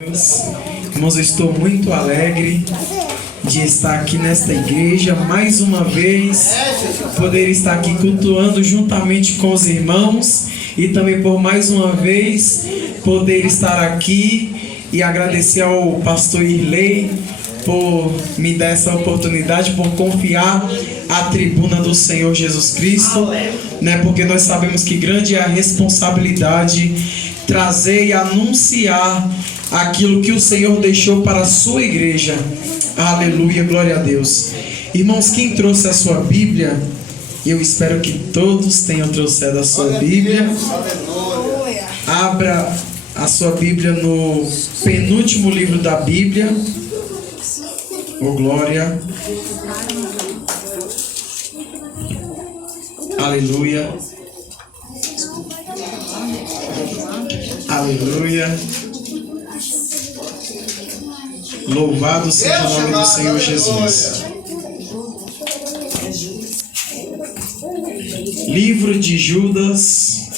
Irmãos, eu estou muito alegre de estar aqui nesta igreja mais uma vez, poder estar aqui cultuando juntamente com os irmãos e também por mais uma vez poder estar aqui e agradecer ao pastor Irley por me dar essa oportunidade, por confiar a tribuna do Senhor Jesus Cristo, né? Porque nós sabemos que grande é a responsabilidade trazer e anunciar aquilo que o Senhor deixou para a sua igreja. Aleluia, glória a Deus. Irmãos, quem trouxe a sua Bíblia, eu espero que todos tenham trouxedo a sua Bíblia. Abra a sua Bíblia no penúltimo livro da Bíblia. Oh, glória. Aleluia. Aleluia. Louvado seja o nome do Senhor Jesus. Livro de Judas,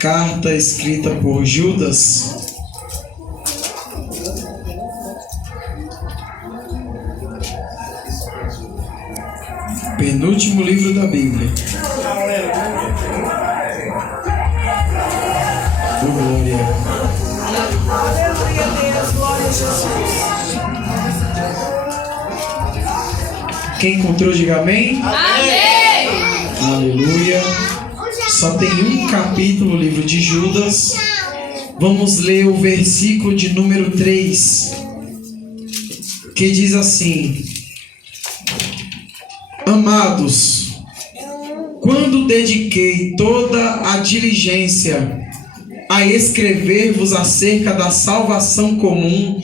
carta escrita por Judas. Penúltimo livro da Bíblia. Oh, glória. Aleluia, Deus, glória a Jesus. Quem encontrou, diga amém. Amém. Aleluia. Só tem um capítulo, o livro de Judas. Vamos ler o versículo de número 3, que diz assim: Amados, quando dediquei toda a diligência a escrever-vos acerca da salvação comum,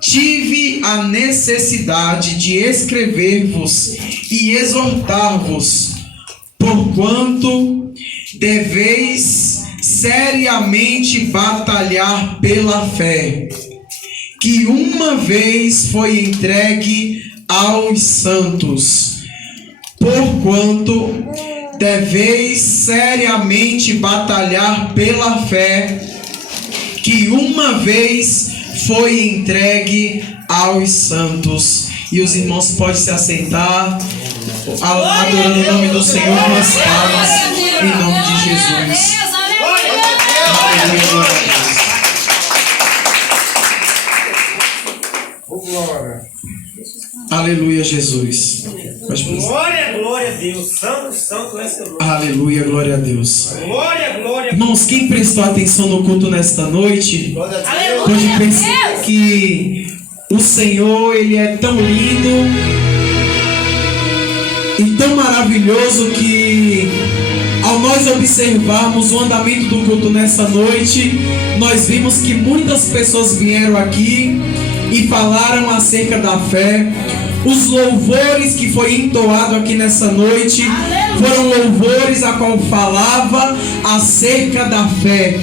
tive a necessidade de escrever-vos e exortar-vos, porquanto deveis seriamente batalhar pela fé, que uma vez foi entregue aos santos. Porquanto deveis seriamente batalhar pela fé, que uma vez foi entregue aos santos. E os irmãos podem se assentar, adorando o nome do Senhor com as palmas, em nome de Jesus. Aleluia, glória a Deus. Aleluia, Jesus. Glória, glória a Deus. Santo, santo é seu nome. Aleluia, glória a Deus. Glória, glória. Irmãos, quem prestou atenção no culto nesta noite, pode perceber que o Senhor, Ele é tão lindo e tão maravilhoso que, ao nós observarmos o andamento do culto nessa noite, nós vimos que muitas pessoas vieram aqui e falaram acerca da fé. Os louvores que foi entoado aqui nessa noite foram louvores a qual falava acerca da fé.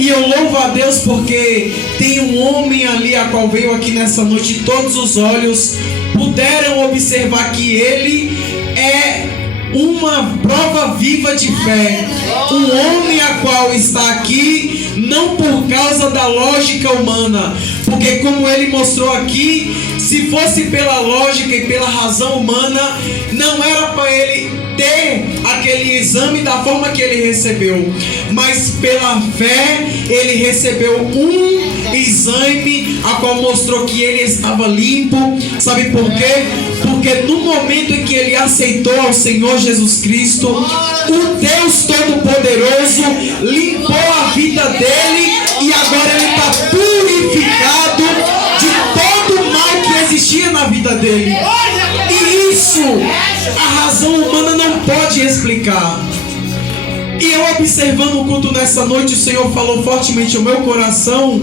E eu louvo a Deus porque tem um homem ali a qual veio aqui nessa noite e todos os olhos puderam observar que ele é uma prova viva de fé. Um homem a qual está aqui não por causa da lógica humana, porque como ele mostrou aqui, se fosse pela lógica e pela razão humana, não era para ele ter aquele exame da forma que ele recebeu, mas pela fé ele recebeu um exame a qual mostrou que ele estava limpo. Sabe por quê? Porque no momento em que ele aceitou ao Senhor Jesus Cristo, o Deus Todo-Poderoso limpou a vida dele e agora ele está purificado de todo o mal que existia na vida dele. E isso a razão humana não pode explicar. E eu observando o culto nessa noite, o Senhor falou fortemente ao meu coração,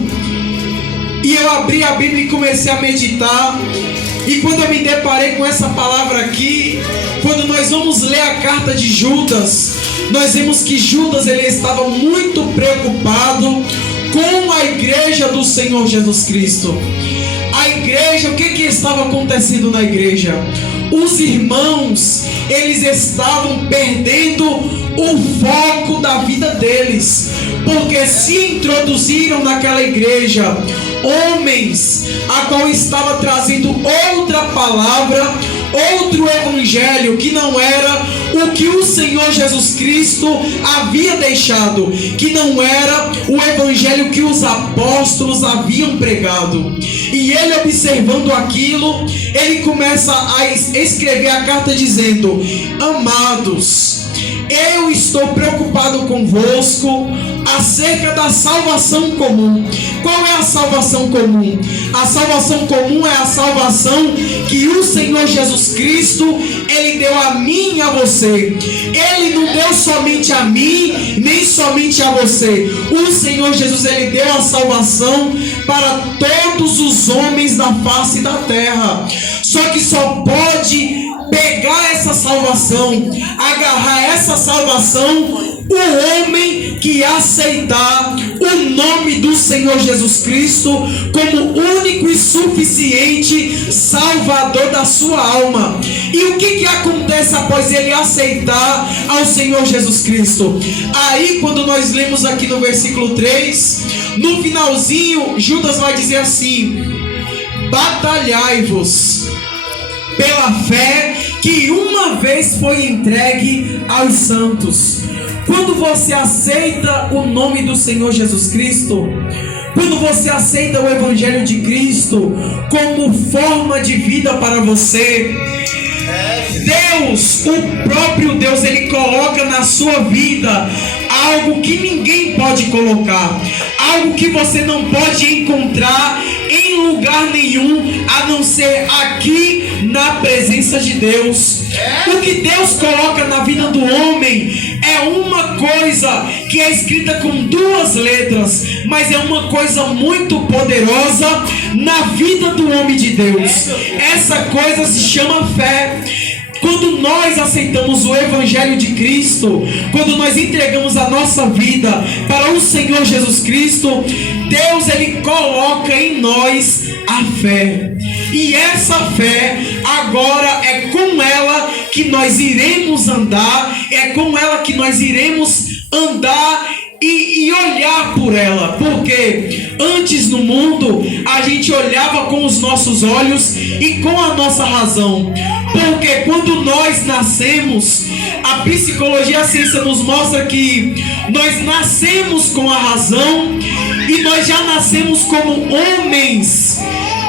e eu abri a Bíblia e comecei a meditar. E quando eu me deparei com essa palavra aqui, quando nós vamos ler a carta de Judas, nós vemos que Judas ele estava muito preocupado com a igreja do Senhor Jesus Cristo. A igreja igreja, o que estava acontecendo na igreja? Os irmãos, eles estavam perdendo o foco da vida deles, porque se introduziram naquela igreja homens a qual estava trazendo outra palavra, outro evangelho que não era o que o Senhor Jesus Cristo havia deixado, que não era o evangelho que os apóstolos haviam pregado. E ele, observando aquilo, ele começa a escrever a carta dizendo: amados, eu estou preocupado convosco acerca da salvação comum. Qual é a salvação comum? A salvação comum é a salvação que o Senhor Jesus Cristo, Ele deu a mim e a você. Ele não deu somente a mim, nem somente a você. O Senhor Jesus, Ele deu a salvação para todos os homens da face da terra. Só que só pode pegar essa salvação, agarrar essa salvação, o homem que aceitar o nome do Senhor Jesus Cristo como único e suficiente Salvador da sua alma. E o que acontece após ele aceitar ao Senhor Jesus Cristo? Aí, quando nós lemos aqui no versículo 3, no finalzinho, Judas vai dizer assim: batalhai-vos pela fé que uma vez foi entregue aos santos. Quando você aceita o nome do Senhor Jesus Cristo, quando você aceita o Evangelho de Cristo como forma de vida para você, Deus, o próprio Deus, Ele coloca na sua vida algo que ninguém pode colocar, algo que você não pode encontrar em lugar nenhum, a não ser aqui na presença de Deus. O que Deus coloca na vida do homem é uma coisa que é escrita com duas letras, mas é uma coisa muito poderosa na vida do homem de Deus. Essa coisa se chama fé. Quando nós aceitamos o Evangelho de Cristo, quando nós entregamos a nossa vida para o Senhor Jesus Cristo, Deus, Ele coloca em nós a fé. E essa fé agora é com ela que nós iremos andar, é com ela que nós iremos andar e olhar por ela. Porque antes no mundo a gente olhava com os nossos olhos e com a nossa razão. Porque quando nós nascemos, a psicologia, a ciência nos mostra que nós nascemos com a razão e nós já nascemos como homens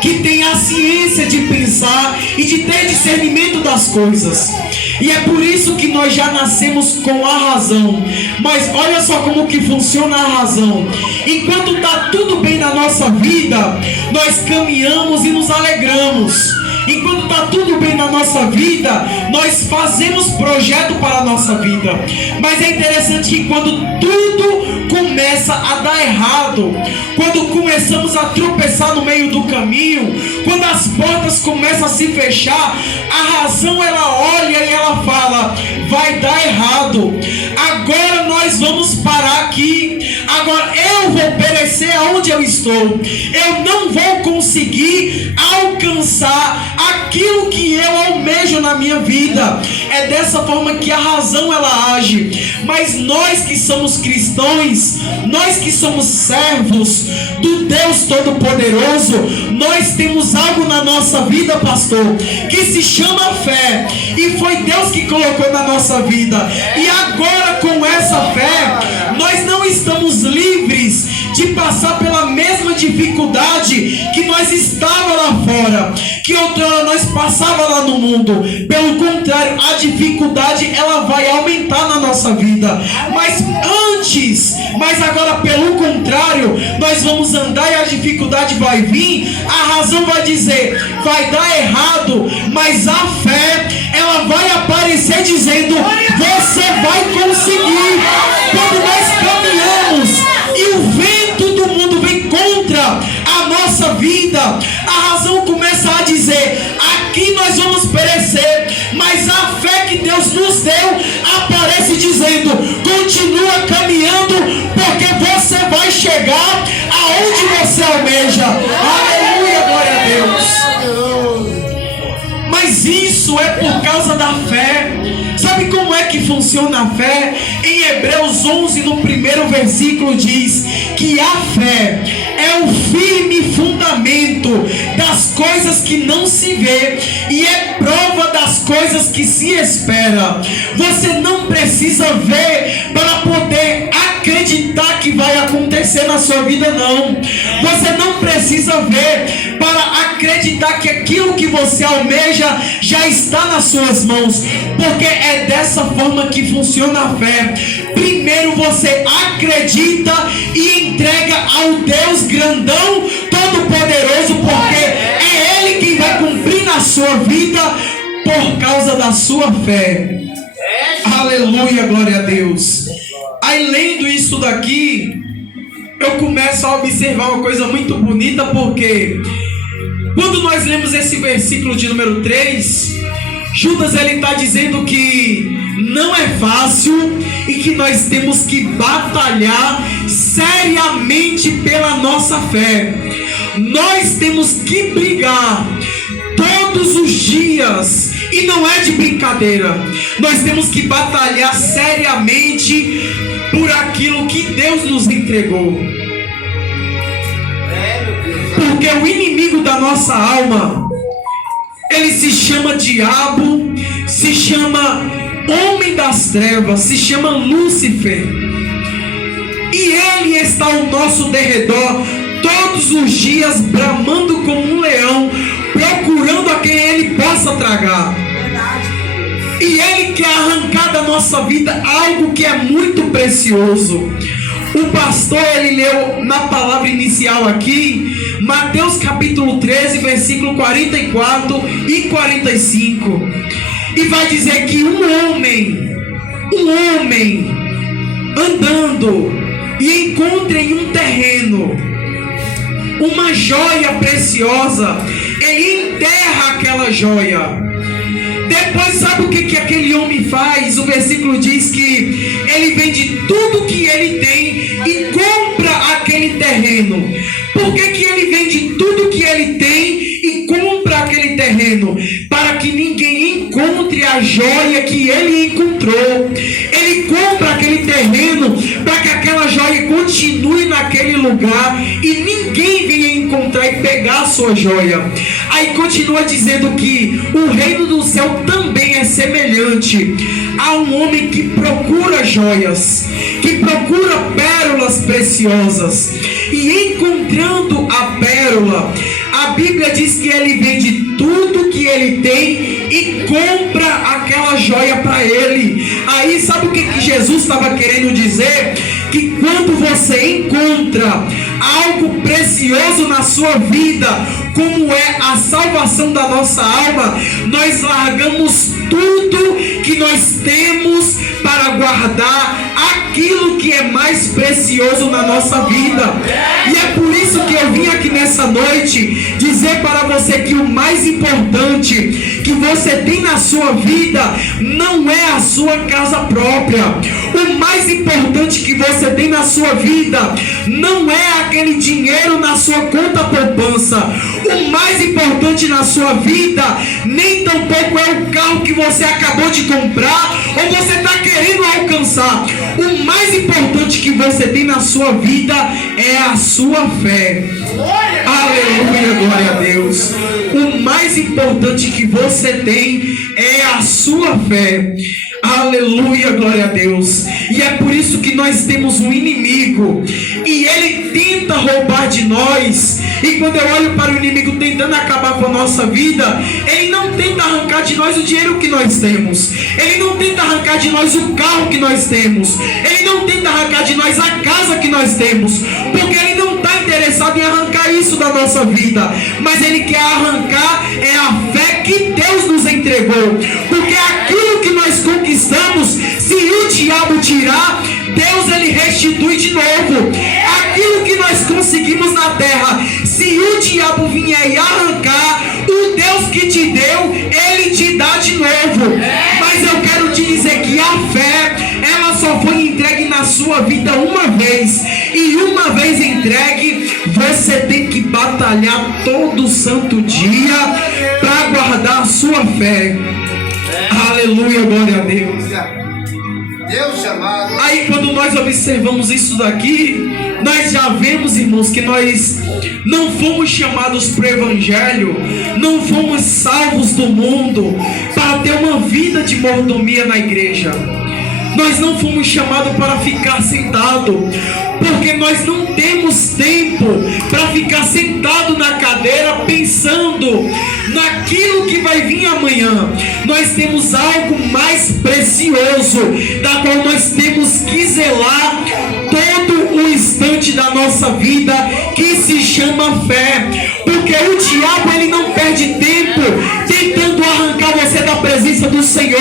que têm a ciência de pensar e de ter discernimento das coisas. E é por isso que nós já nascemos com a razão. Mas olha só como que funciona a razão. Enquanto está tudo bem na nossa vida, nós caminhamos e nos alegramos. Enquanto está tudo bem na nossa vida, nós fazemos projeto para a nossa vida. Mas é interessante que quando tudo começa a dar errado, quando começamos a tropeçar no meio do caminho, quando as portas começam a se fechar, a razão, ela olha e ela fala: vai dar errado, agora nós vamos parar aqui, agora eu vou perecer aonde eu estou, eu não vou conseguir alcançar aquilo que eu almejo na minha vida. É dessa forma que a razão, ela age. Mas nós que somos cristãos, nós que somos servos do Deus Todo-Poderoso, nós temos algo na nossa vida, pastor, que se chama fé, e foi Deus que colocou na nossa vida. E agora, com essa fé, nós não estamos livres de passar pela mesma dificuldade que nós estávamos lá fora, que outrora nós passava lá no mundo. Pelo contrário, a dificuldade, ela vai aumentar na nossa vida. Mas agora pelo contrário, nós vamos andar e a dificuldade vai vir, a razão vai dizer: vai dar errado, mas a fé, ela vai aparecer dizendo: você vai conseguir. Quando nós caminhamos e o vento do mundo vem contra a nossa vida, a razão começa a dizer: aqui nós vamos perecer. Mas a fé que Deus nos deu aparece dizendo: continua caminhando, porque você vai chegar aonde você almeja. Aleluia, glória a Deus. isso é por causa da fé. Sabe como é que funciona a fé? Em Hebreus 11, no primeiro versículo, diz que a fé é o firme fundamento das coisas que não se vê e é prova das coisas que se espera. Você não precisa ver para poder acreditar que vai acontecer na sua vida, não. Você não precisa ver para acreditar que aquilo que você almeja já está nas suas mãos, porque é dessa forma que funciona a fé. Primeiro você acredita e entrega ao Deus grandão, todo-poderoso, porque é Ele quem vai cumprir na sua vida por causa da sua fé. Aleluia, glória a Deus. Aí, lendo isso daqui, eu começo a observar uma coisa muito bonita, porque quando nós lemos esse versículo de número 3, Judas ele está dizendo que não é fácil e que nós temos que batalhar seriamente pela nossa fé. Nós temos que brigar todos os dias, e não é de brincadeira. Nós temos que batalhar seriamente por aquilo que Deus nos entregou. Porque o inimigo da nossa alma, ele se chama diabo, se chama homem das trevas, se chama Lúcifer. E ele está ao nosso derredor todos os dias, bramando como um leão, procurando a quem ele possa tragar. E ele quer arrancar da nossa vida algo que é muito precioso. O pastor, ele leu na palavra inicial aqui, Mateus capítulo 13, versículo 44 e 45. E vai dizer que um homem andando e encontra em um terreno uma joia preciosa, ele enterra aquela joia. Depois, sabe o que aquele homem faz? O versículo diz que ele vende tudo que ele tem e compra aquele terreno. Por que ele vende tudo que ele tem e compra aquele terreno? Para que ninguém encontre a joia que ele encontrou. Ele compra aquele terreno para que aquela joia continue naquele lugar e ninguém venha encontrar e pegar a sua joia. Aí continua dizendo que o reino do céu também é semelhante a um homem que procura joias, que procura pérolas preciosas, e encontrando a pérola, a Bíblia diz que ele vende tudo que ele tem e compra aquela joia para ele. Aí sabe o que Jesus estava querendo dizer? Que quando você encontra algo precioso na sua vida, como é a salvação da nossa alma, nós largamos tudo que nós temos para guardar aquilo que é mais precioso na nossa vida. E é por isso que eu vim aqui nessa noite dizer para você que o mais importante que você tem na sua vida não é a sua casa própria. O mais importante que você tem na sua vida não é aquele dinheiro na sua conta poupança. O mais importante na sua vida nem tampouco é o carro que você acabou de comprar ou você está querendo alcançar. O mais importante que você tem na sua vida é a sua fé. Aleluia, glória a Deus. O mais importante que você tem é a sua fé. Aleluia, glória a Deus. E é por isso que nós temos um inimigo e ele tenta roubar de nós. E quando eu olho para o inimigo tentando acabar com a nossa vida, ele não tenta arrancar de nós o dinheiro que nós temos, ele não tenta arrancar de nós o carro que nós temos, ele não tenta arrancar de nós a casa que nós temos, porque ele não está interessado em arrancar isso da nossa vida, mas ele quer arrancar é a fé que Deus nos entregou, porque aquilo que nós conquistamos, se o diabo tirar, Deus ele restitui de novo. Aquilo que nós conseguimos na terra, se o diabo vier e arrancar, o Deus que te deu, ele te dá de novo. Mas eu quero te dizer que a fé, ela só foi entregue na sua vida uma vez, e uma vez entregue, você tem que batalhar todo santo dia para guardar a sua fé. Aleluia, glória a Deus. Deus chamado. Aí quando nós observamos isso daqui, nós já vemos, irmãos, que nós não fomos chamados para o Evangelho, não fomos salvos do mundo para ter uma vida de mordomia na igreja. Nós não fomos chamados para ficar sentado, porque nós não temos tempo para ficar sentado na cadeira pensando naquilo que vai vir amanhã. Nós temos algo mais precioso, da qual nós temos que zelar todo o instante da nossa vida, que se chama fé. Porque o diabo, ele não perde tempo tentando arrancar você da presença do Senhor.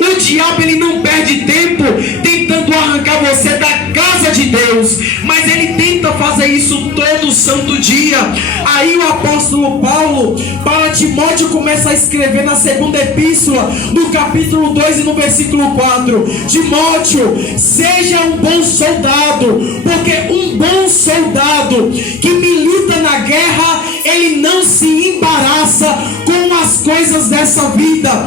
O diabo, ele não perde tempo tentando arrancar você da casa de Deus, mas ele tenta fazer isso todo santo dia. Aí o apóstolo Paulo, para Timóteo, começa a escrever na segunda epístola, no capítulo 2 e no versículo 4: Timóteo, seja um bom soldado, porque um bom soldado que milita na guerra, ele não se embaraça com as coisas dessa vida,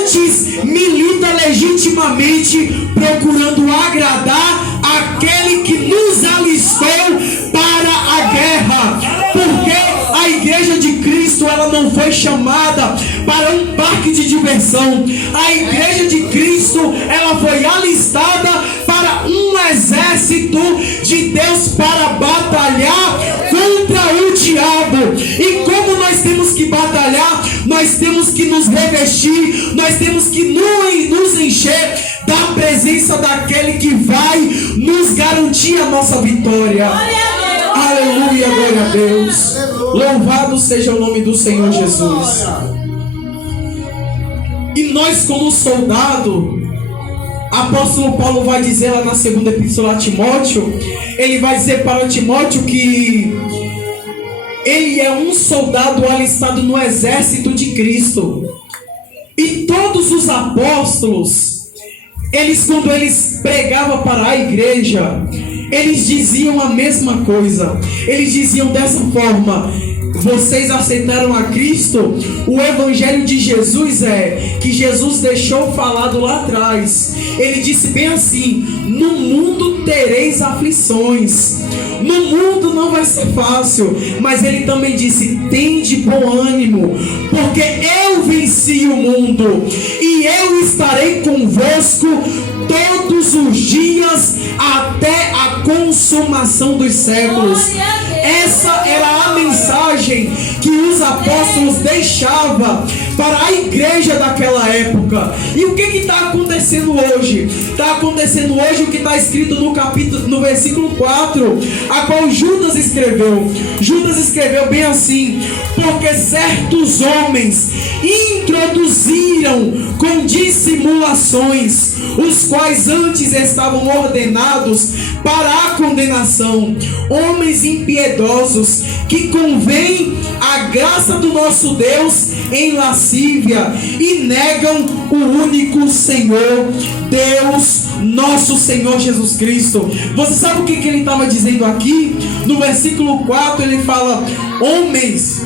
antes milita legitimamente, procurando agradar aquele que nos alistou para a guerra. Porque a igreja de Cristo, ela não foi chamada para um parque de diversão. A igreja de Cristo, ela foi alistada para um exército de Deus, para batalhar contra o diabo. E como nós temos que batalhar, nós temos que nos revestir, nós temos que nos encher da presença daquele que vai nos garantir a nossa vitória. Aleluia, glória a Deus. Louvado seja o nome do Senhor Jesus. E nós, como soldado, apóstolo Paulo vai dizer lá na segunda epístola a Timóteo, ele vai dizer para Timóteo que ele é um soldado alistado no exército de Cristo. E todos os apóstolos, quando eles pregavam para a igreja, eles diziam a mesma coisa. Eles diziam dessa forma: vocês aceitaram a Cristo? O evangelho de Jesus é que Jesus deixou falado lá atrás. Ele disse bem assim: no mundo tereis aflições, no mundo não vai ser fácil. Mas ele também disse: tende bom ânimo, porque eu venci o mundo, e eu estarei convosco todos os dias até a consumação dos séculos. Essa era a mensagem que os apóstolos deixavam para a igreja daquela época. E o que está acontecendo hoje? Está acontecendo hoje o que está escrito no versículo 4, a qual Judas escreveu. Judas escreveu bem assim: porque certos homens introduziram com dissimulações, os quais antes estavam ordenados para a condenação, homens impiedosos, que convém a graça do nosso Deus em lascívia, e negam o único Senhor, Deus, nosso Senhor Jesus Cristo. Você sabe o que ele estava dizendo aqui? No versículo 4 ele fala: homens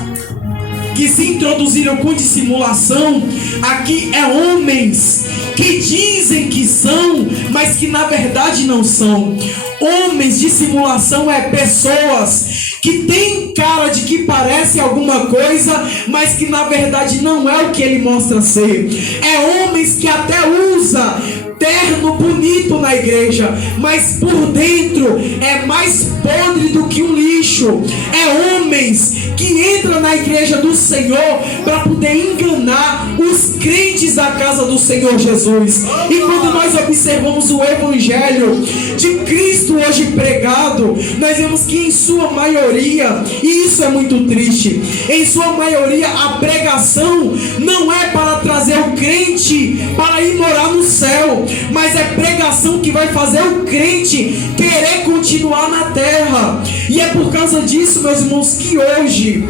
que se introduziram com dissimulação. Aqui é homens que dizem que são, mas que na verdade não são. Homens de simulação é pessoas que têm cara de que parece alguma coisa, mas que na verdade não é o que ele mostra ser. É homens que até usa terno bonito na igreja, mas por dentro é mais podre do que um lixo. É homens que entram na igreja do Senhor para poder enganar os crentes da casa do Senhor Jesus. E quando nós observamos o evangelho de Cristo hoje pregado, nós vemos que em sua maioria, e isso é muito triste, em sua maioria a pregação não é para trazer o crente para ir morar no céu, mas é pregação que vai fazer o crente querer continuar na terra. E é por causa disso, meus irmãos, que hoje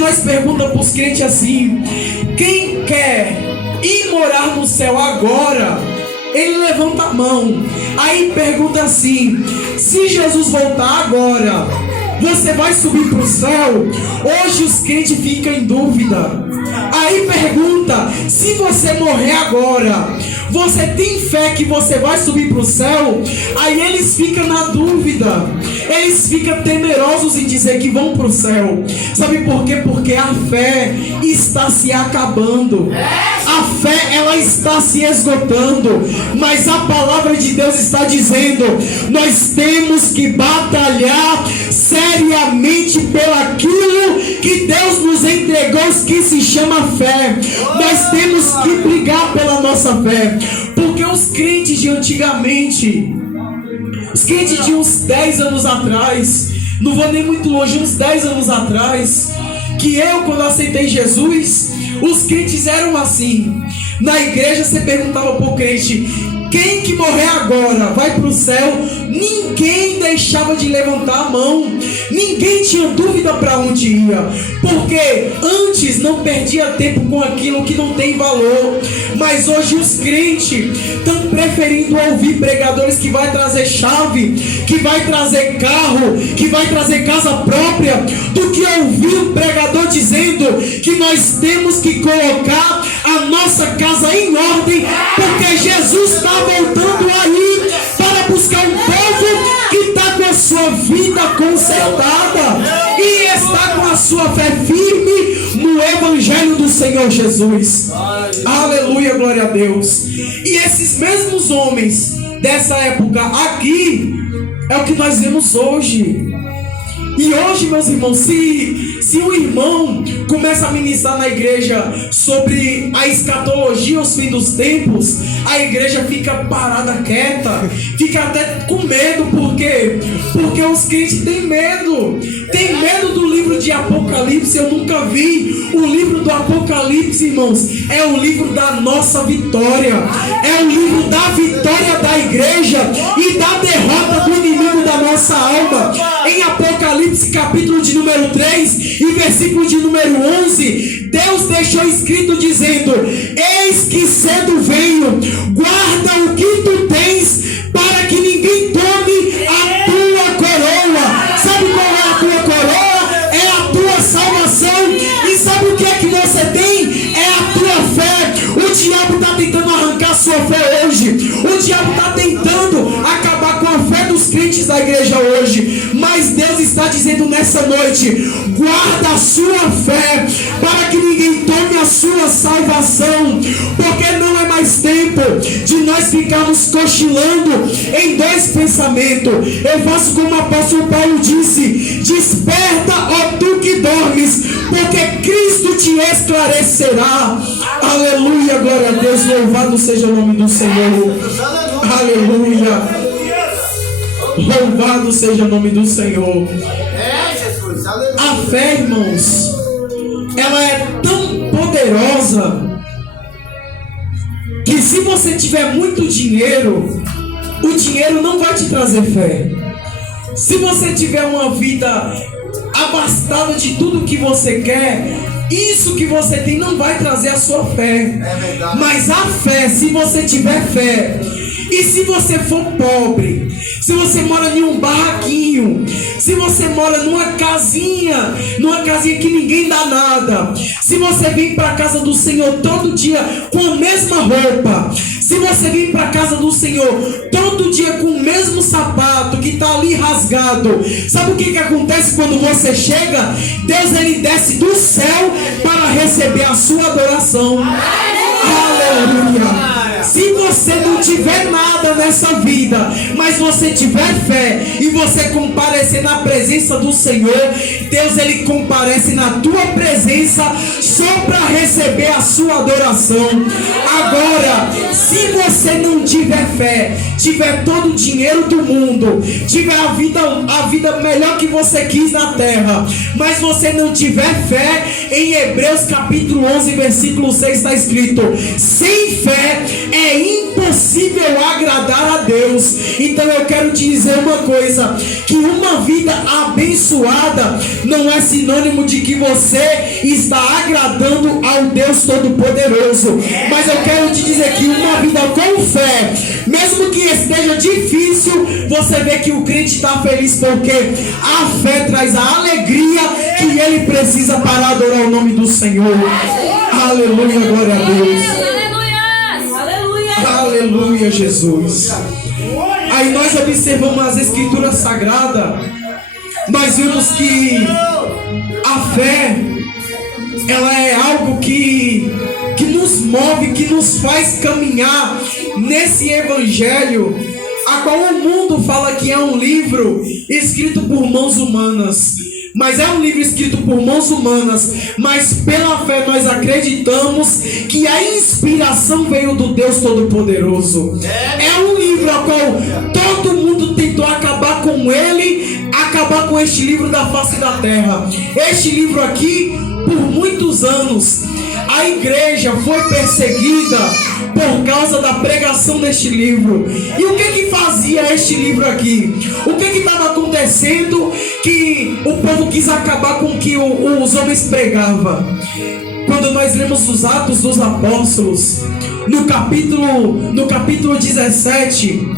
nós perguntamos para os crentes assim: quem quer ir morar no céu agora? Ele levanta a mão. Aí pergunta assim: se Jesus voltar agora, você vai subir para o céu? Hoje os crentes ficam em dúvida. Aí pergunta: se você morrer agora, você tem fé que você vai subir para o céu? Aí eles ficam na dúvida, eles ficam temerosos em dizer que vão para o céu. Sabe por quê? Porque a fé está se acabando, a fé ela está se esgotando, mas a palavra de Deus está dizendo: nós temos que batalhar seriamente pelaquilo que Deus nos entregou, que se chama fé. Nós temos que brigar pela nossa fé, porque os crentes de antigamente, os crentes de uns 10 anos atrás, não vou nem muito longe, uns 10 anos atrás, que eu, quando aceitei Jesus, os crentes eram assim. Na igreja você perguntava para o crente: quem que morrer agora vai para o céu? Ninguém deixava de levantar a mão, ninguém tinha dúvida para onde ia, porque antes não perdia tempo com aquilo que não tem valor. Mas hoje os crentes estão preferindo ouvir pregadores que vai trazer chave, que vai trazer carro, que vai trazer casa própria, do que ouvir um pregador dizendo que nós temos que colocar a nossa casa em ordem, porque Jesus está voltando aí para buscar um povo que está com a sua vida consertada e está com a sua fé firme no Evangelho do Senhor Jesus. Aleluia, glória a Deus. E esses mesmos homens dessa época aqui é o que nós vemos hoje. E hoje, meus irmãos, se um irmão começa a ministrar na igreja sobre a escatologia, os fins dos tempos, a igreja fica parada, quieta, fica até com medo. Por quê? Porque os crentes têm medo. Tem medo do livro de Apocalipse. Eu nunca vi o livro do Apocalipse, irmãos. É o livro da nossa vitória. É o livro da vitória da igreja e da derrota do inimigo da nossa alma. Em Apocalipse capítulo de número 3 e versículo de número 11, Deus deixou escrito dizendo: eis que cedo venho, guarda o que tu tens, para que ninguém tome a tua coroa. Sabe qual é a tua coroa? É a tua salvação. E sabe o que é que você tem? É a tua fé. O diabo está tentando arrancar sua fé hoje. O diabo está tentando acabar com a fé dos crentes da igreja hoje. Mas Deus está dizendo nessa noite: guarda a sua fé, para que ninguém tome a sua salvação. Porque não é mais tempo de nós ficarmos cochilando em dois pensamentos. Eu faço como o apóstolo Paulo disse: desperta, ó tu que dormes, porque Cristo te esclarecerá. Aleluia, glória a Deus, louvado seja o nome do Senhor. Aleluia, louvado seja o nome do Senhor. A fé, irmãos, ela é tão poderosa que se você tiver muito dinheiro, o dinheiro não vai te trazer fé. Se você tiver uma vida abastada de tudo que você quer, isso que você tem não vai trazer a sua fé. Mas a fé, se você tiver fé, e se você for pobre, se você mora em um barraquinho, se você mora numa casinha que ninguém dá nada, se você vem para a casa do Senhor todo dia com a mesma roupa, se você vem para a casa do Senhor todo dia com o mesmo sapato que está ali rasgado, sabe o que acontece quando você chega? Deus ele desce do céu para receber a sua adoração. Aleluia! Se você não tiver nada nessa vida, mas você tiver fé e você comparecer na presença do Senhor, Deus ele comparece na tua presença só para receber a sua adoração. Agora, se você não tiver fé, tiver todo o dinheiro do mundo, tiver a vida melhor que você quis na terra, mas você não tiver fé, em Hebreus capítulo 11 versículo 6 está escrito: sem fé é impossível agradar a Deus. Então eu quero te dizer uma coisa, que uma vida abençoada não é sinônimo de que você está agradando ao Deus Todo-Poderoso, mas eu quero te dizer que uma vida com fé, mesmo que esteja difícil, você vê que o crente está feliz, porque a fé traz a alegria que ele precisa para adorar o nome do Senhor. Aleluia, glória a Deus. Aleluia. Aleluia, Jesus. Aí nós observamos as escrituras sagradas. Nós vimos que a fé, ela é algo que nos move, que nos faz caminhar nesse evangelho, a qual o mundo fala que é um livro escrito por mãos humanas. Mas é um livro escrito por mãos humanas, mas pela fé nós acreditamos que a inspiração veio do Deus Todo-Poderoso. É um livro a qual todo mundo tentou acabar com ele, acabar com este livro da face da terra. Este livro aqui, por muitos anos, a igreja foi perseguida por causa da pregação deste livro. E o que fazia este livro aqui? O que estava acontecendo que o povo quis acabar com o que os homens pregavam? Quando nós lemos os Atos dos Apóstolos, no capítulo 17,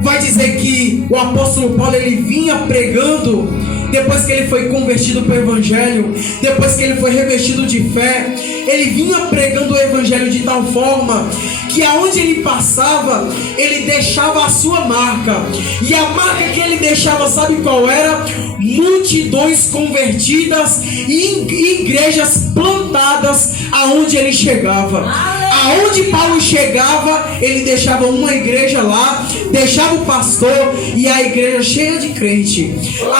vai dizer que o apóstolo Paulo, ele vinha pregando. Depois que ele foi convertido para o evangelho, depois que ele foi revestido de fé, ele vinha pregando o evangelho de tal forma que aonde ele passava, ele deixava a sua marca. E a marca que ele deixava, sabe qual era? Multidões convertidas e igrejas plantadas aonde ele chegava. Aonde Paulo chegava, ele deixava uma igreja lá, deixava o pastor e a igreja cheia de crente.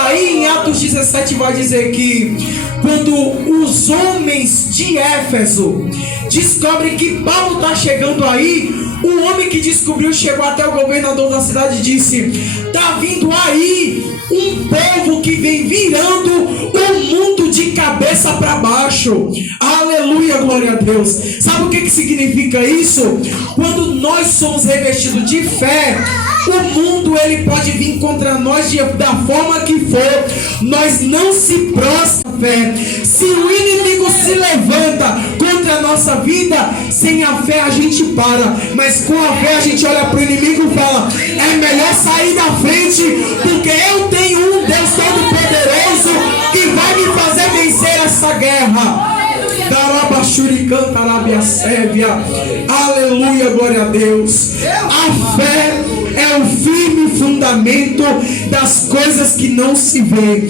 Aí em Atos 17 vai dizer que quando os homens de Éfeso descobrem que Paulo está chegando aí, o homem que descobriu chegou até o governador da cidade e disse: está vindo aí um povo que vem virando o mundo de cabeça para baixo. Aleluia, glória a Deus. Sabe o que significa isso? Quando nós somos revestidos de fé, o mundo ele pode vir contra nós da forma que for, nós não se prostra fé. Se o inimigo se levanta contra a nossa vida, sem a fé a gente para, mas com a fé a gente olha para o inimigo e fala: é melhor sair da frente, porque eu tenho um Deus Todo-Poderoso que vai me fazer vencer essa guerra. Aleluia, glória a Deus. A fé é o firme fundamento das coisas que não se vê,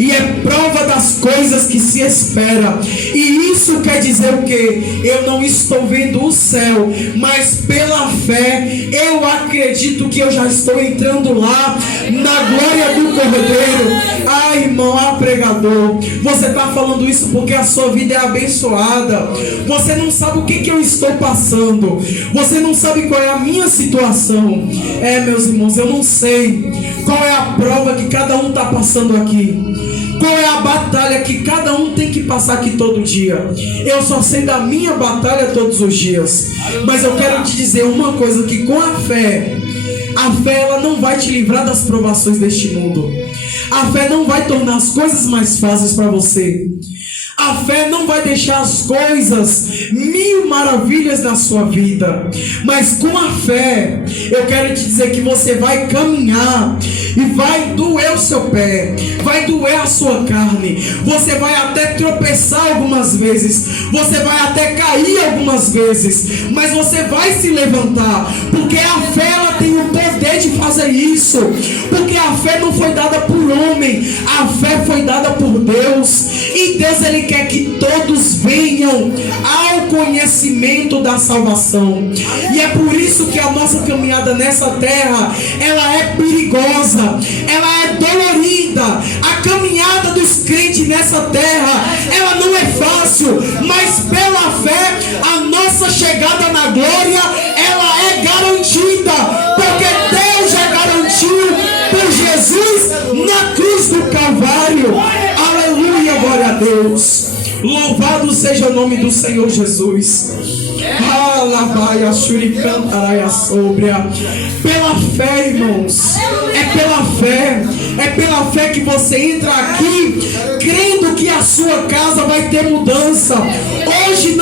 e é prova das coisas que se espera. E isso quer dizer o quê? Eu não estou vendo o céu, mas pela fé eu acredito que eu já estou entrando lá na glória do Cordeiro. Ah, irmão, pregador, você está falando isso porque a sua vida é abençoada. Você não sabe o que eu estou passando, você não sabe qual é a minha situação. Meus irmãos, eu não sei qual é a prova que cada um está passando aqui, qual é a batalha que cada um tem que passar aqui todo dia. Eu só sei da minha batalha todos os dias. Mas eu quero te dizer uma coisa, que com a fé ela não vai te livrar das provações deste mundo. A fé não vai tornar as coisas mais fáceis para você. A fé não vai deixar as coisas mil maravilhas na sua vida. Mas com a fé, eu quero te dizer que você vai caminhar e vai doer o seu pé, vai doer a sua carne. Você vai até tropeçar algumas vezes, você vai até cair algumas vezes, mas você vai se levantar, porque a fé ela tem o poder de fazer isso. Porque a fé não foi dada por homem, a fé foi dada por Deus. E Deus ele quer que todos venham ao conhecimento da salvação. E é por isso que a nossa caminhada nessa terra, ela é perigosa, ela é dolorida. A caminhada dos crentes nessa terra, ela não é fácil, mas pela fé a nossa chegada na glória, ela é garantida, porque Deus já garantiu por Jesus na cruz do Calvário. Aleluia, glória a Deus. Louvado seja o nome do Senhor Jesus. Alabaia, shuricantaraia sobria. Pela fé, irmãos, é pela fé que você entra aqui crendo que a sua casa vai ter mudança. Hoje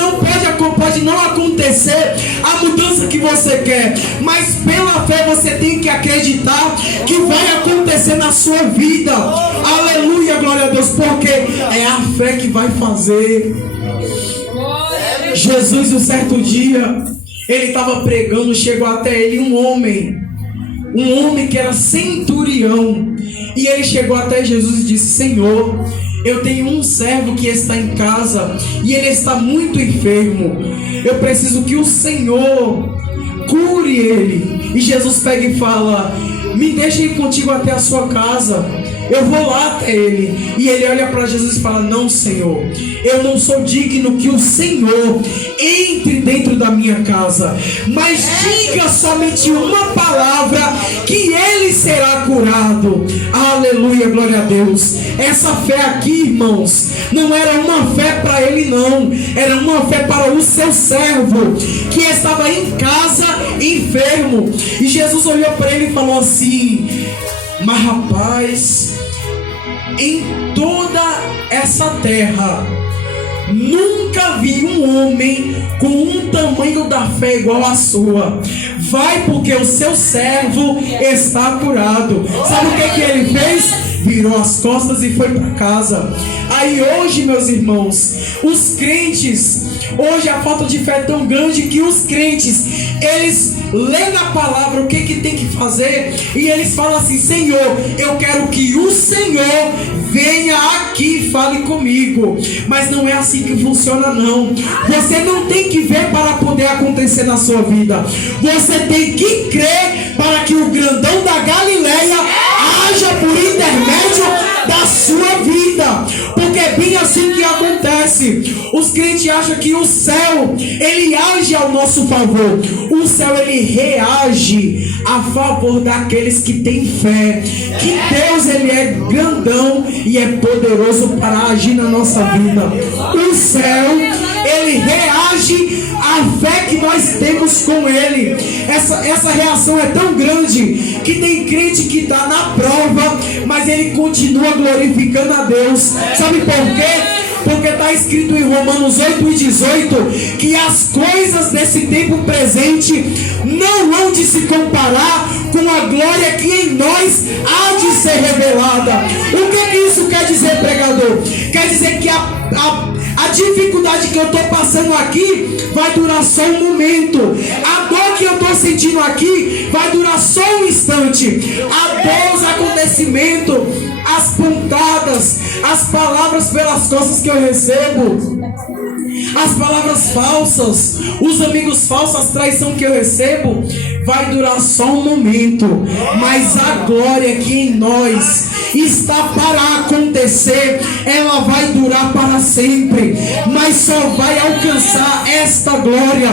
pode não acontecer a mudança que você quer, mas pela fé você tem que acreditar que vai acontecer na sua vida. Aleluia, glória a Deus, porque é a fé que vai fazer. Jesus, um certo dia, ele estava pregando, chegou até ele um homem que era centurião, e ele chegou até Jesus e disse: Senhor, eu tenho um servo que está em casa e ele está muito enfermo, eu preciso que o Senhor cure ele. E Jesus pega e fala: me deixa ir contigo até a sua casa, eu vou lá até ele. E ele olha para Jesus e fala: não, Senhor, eu não sou digno que o Senhor entre dentro da minha casa, mas diga somente uma palavra que ele será curado. Aleluia, glória a Deus. Essa fé aqui, irmãos, não era uma fé para ele, não, era uma fé para o seu servo que estava em casa enfermo. E Jesus olhou para ele e falou assim: mas rapaz, em toda essa terra nunca vi um homem com um tamanho da fé igual a sua. Vai, porque o seu servo está curado. Sabe o que ele fez? Virou as costas e foi para casa. Aí hoje, meus irmãos, os crentes, hoje a falta de fé é tão grande que os crentes, eles lêem na palavra o que tem que fazer e eles falam assim: Senhor, eu quero que o Senhor venha aqui e fale comigo. Mas não é assim que funciona, não. Você não tem que ver para poder acontecer na sua vida. Você tem que crer para que o grandão da Galileia haja por intermédio da sua vida. Porque é bem assim que acontece. Os crentes acham que o céu, ele age ao nosso favor. O céu, ele reage a favor daqueles que têm fé. Que Deus, ele é grandão e é poderoso para agir na nossa vida. O céu, ele reage à fé que nós temos com ele. Essa reação é tão grande que tem crente que está na prova, mas ele continua glorificando a Deus. Sabe por quê? Porque está escrito em Romanos 8:18 que as coisas desse tempo presente não hão de se comparar com a glória que em nós há de ser revelada. O que isso quer dizer, pregador? Quer dizer que a dificuldade que eu estou passando aqui vai durar só um momento. A dor que eu estou sentindo aqui vai durar só um instante. A dor, os acontecimentos, as pontadas, as palavras pelas costas que eu recebo, as palavras falsas, os amigos falsos, as traições que eu recebo, vai durar só um momento. Mas a glória que em nós está para acontecer, ela vai durar para sempre. Mas só vai alcançar esta glória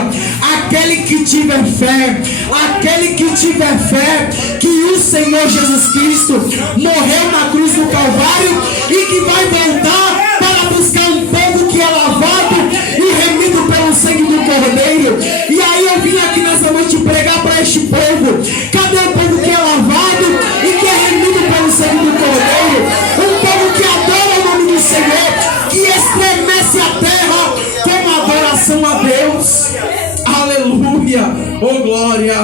aquele que tiver fé. Aquele que tiver fé que o Senhor Jesus Cristo morreu na cruz do Calvário e que vai voltar para buscar um povo que é lavado e remido pelo sangue do Cordeiro. E aí eu vim aqui nessa noite pregar para este povo. Cadê o povo que é lavado e que é remido pelo sangue do Cordeiro? Um povo que adora o nome do Senhor, que estremece a terra com adoração a Deus. Aleluia, oh glória,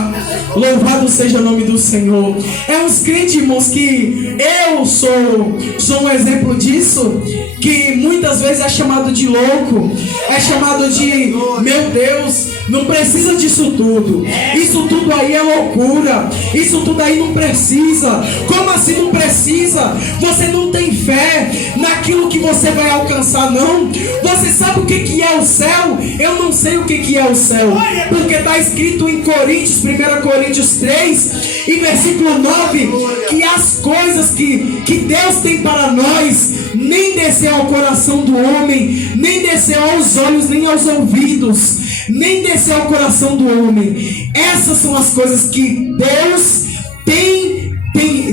louvado seja o nome do Senhor. É uns crentes, irmãos, que eu sou um exemplo disso, que muitas vezes é chamado de louco, é chamado de, meu Deus, não precisa disso tudo, isso tudo aí é loucura, isso tudo aí não precisa. Como assim não precisa? Você não tem fé naquilo que você vai alcançar, não. Você sabe o que é o céu? Eu não sei o que é o céu, porque está escrito em Coríntios, 1 Coríntios 3 e versículo 9, que as coisas que Deus tem para nós nem desceu ao coração do homem, nem desceu aos olhos, nem aos ouvidos, nem desceu ao coração do homem. Essas são as coisas que Deus tem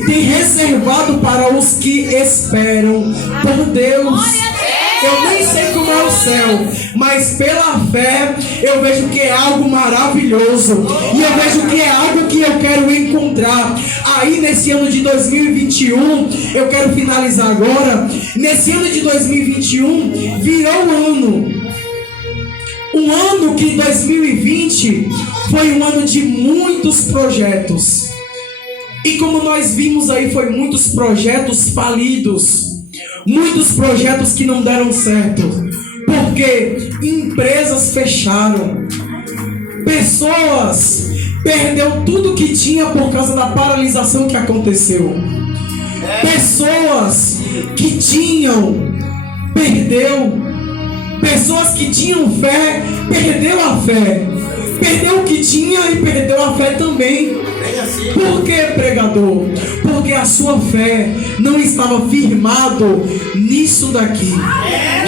reservado para os que esperam por Deus. Eu nem sei como é o céu, mas pela fé eu vejo que é algo maravilhoso, e eu vejo que é algo que eu quero encontrar. Aí nesse ano de 2021, eu quero finalizar agora. Nesse ano de 2021 virou um ano que 2020 foi um ano de muitos projetos. E como nós vimos aí, foi muitos projetos falidos, muitos projetos que não deram certo. Por Porque empresas fecharam, pessoas perderam tudo que tinha por causa da paralisação que aconteceu. Pessoas que tinham, perdeu. Pessoas que tinham fé, perdeu a fé. Perdeu o que tinha e perdeu a fé também. Por que, pregador? Porque a sua fé não estava firmado nisso daqui.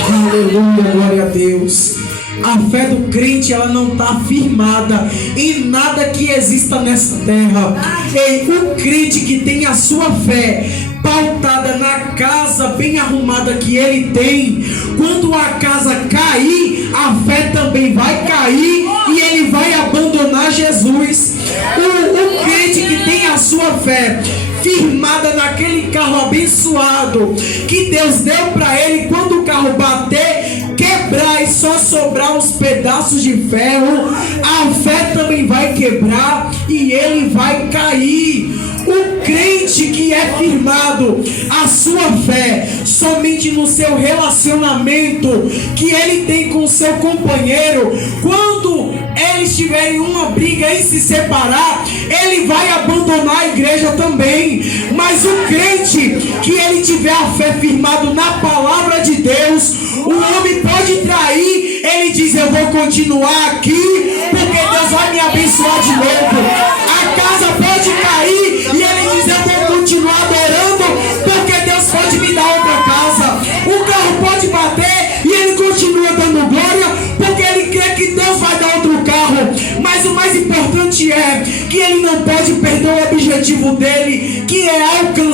Aleluia, glória a Deus. A fé do crente, ela não está firmada em nada que exista nessa terra. Ei, o crente que tem a sua fé pautada na casa bem arrumada que ele tem, quando a casa cair, a fé também vai cair e ele vai abandonar Jesus. O crente que tem a sua fé firmada naquele carro abençoado que Deus deu para ele, quando o carro bater, quebrar e só sobrar uns pedaços de ferro, a fé também vai quebrar e ele vai cair. O crente que é firmado a sua fé somente no seu relacionamento que ele tem com o seu companheiro, quando eles tiverem uma briga e se separar, ele vai abandonar a igreja também. Mas o crente que ele tiver a fé firmado na palavra de Deus, o homem pode trair, ele diz: eu vou continuar aqui porque Deus vai me abençoar de novo. A casa pode cair e ele diz: eu vou continuar adorando porque Deus pode me dar outra casa. O carro pode bater e ele continua dando glória porque ele crê que Deus vai dar outro carro. Mas o mais importante é que ele não pode perder o objetivo dele, que é alcançar